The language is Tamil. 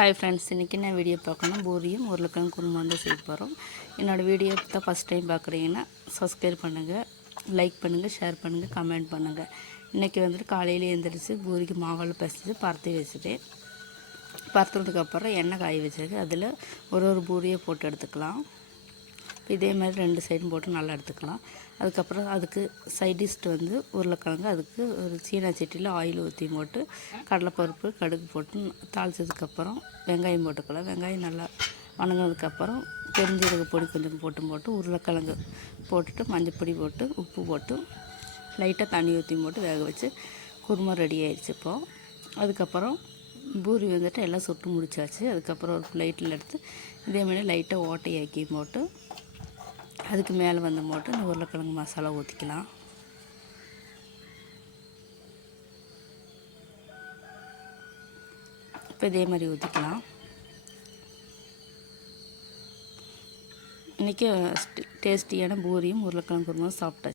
ஹாய் ஃப்ரெண்ட்ஸ், இன்றைக்கி நான் வீடியோ பார்க்கணும் பூரியும் உருளைக்கிழங்கு குருமா வந்து செய்ய போகிறோம். என்னோடய வீடியோ தான் ஃபஸ்ட் டைம் பார்க்குறீங்கன்னா சப்ஸ்கிரைப் பண்ணுங்கள், லைக் பண்ணுங்கள், ஷேர் பண்ணுங்கள், கமெண்ட் பண்ணுங்கள். இன்றைக்கி வந்துட்டு காலையிலே எழுந்திரிச்சு பூரிக்கு மாவெல்லாம் பிசைஞ்சு பருத்தி வச்சுட்டேன். பருத்துறதுக்கப்புறம் எண்ணெய் காய வச்சுருக்கு, அதில் ஒரு பூரியை போட்டு எடுத்துக்கலாம். இதே மாதிரி 2 சைடும் போட்டு நல்லா எடுத்துக்கலாம். அதுக்கப்புறம் அதுக்கு சைடிஷ்ட்டு வந்து உருளைக்கிழங்கு, அதுக்கு ஒரு சீனா சட்டியில் ஆயில் ஊற்றி போட்டு கடலைப்பருப்பு கடுகு போட்டு தாளித்ததுக்கப்புறம் வெங்காயம் போட்டுக்கலாம். வெங்காயம் நல்லா வணங்கினதுக்கப்புறம் பெருஞ்சீரக பொடி கொஞ்சம் போட்டு உருளைக்கிழங்கு போட்டுட்டு மஞ்சள் போட்டு உப்பு போட்டு லைட்டாக தண்ணி ஊற்றி போட்டு வேக வச்சு குருமா ரெடி ஆயிடுச்சு. இப்போது அதுக்கப்புறம் பூரி வந்துட்டு எல்லாம் சுட்டு முடிச்சாச்சு. அதுக்கப்புறம் ஒரு பிளேட்டில் எடுத்து இதே மாதிரி லைட்டாக ஓட்டையாக்கி போட்டு அதுக்கு மேலே வந்து போட்டு இந்த உருளைக்கிழங்கு மசாலா ஊற்றிக்கலாம். இப்போ இதே மாதிரி ஊற்றிக்கலாம். இன்றைக்கி டேஸ்டியான பூரியும் உருளைக்கிழங்கு குருமாவும் சாப்பிட்டாச்சு.